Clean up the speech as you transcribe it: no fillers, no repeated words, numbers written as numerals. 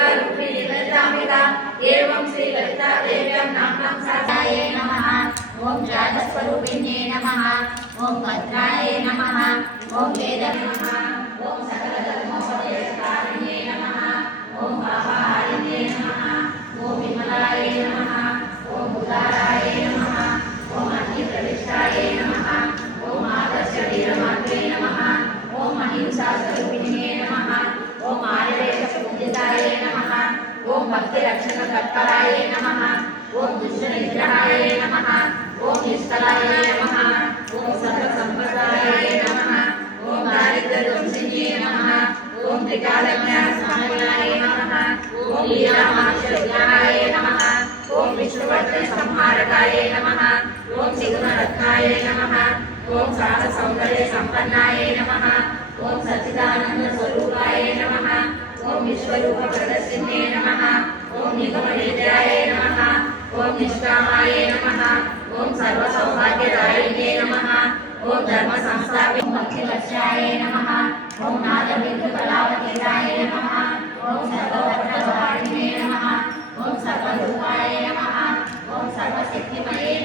ललिता रुक्मिणी ललिताम्बिका एवं श्री ललिता देव्यां नाम्नां साधाये नमः। ओम ज्ञानस्वरूपिण्ये नमः। ओम भद्राय नमः। ओम वेद नमः। ओम सकल धर्मोपदेशकारिण्ये नमः। ओम भावाहारिण्ये नमः। ओम विमलाय नमः। ओम उदाराय नमः। ओम अग्निप्रविष्टाय नमः। ओम आदर्शवीरमात्रे नमः। ओम अहिंसास्वरूपिण्ये नमः। ओम आर्यवेशपूजिताय नमः। ओम भक्तिरक्षकतत्पराय नमः। ओम दुष्टनिग्रहाय नमः। ओम निष्कलाय नमः। ओम सर्वसम्पदाय नमः। ओम दारिद्र्यध्वंसिन्ये नमः। ओम त्रिकालज्ञानसम्पन्नाय नमः। ओम लीलामानुषविग्रहाय नमः। ओम विष्णुवर्धनसंहारकाय नमः। ओम सिगुणरत्नाय नमः। ओम सहस्रसौन्दर्यसम्पन्नाय नमः। ओम सच्चिदानन्दस्वरूपाय नमः। ओम विश्वरूपप्रदर्शिन्ये नमः। ओम निगमनिलयाय नमः। ओम निष्कामाय नमः। ओम सर्वसौभाग्यदायिने नमः। ओम धर्मसंस्थापित भक्तिलक्ष्याय नमः। ओम नादबिन्दुकलावतीताय नमः। ओम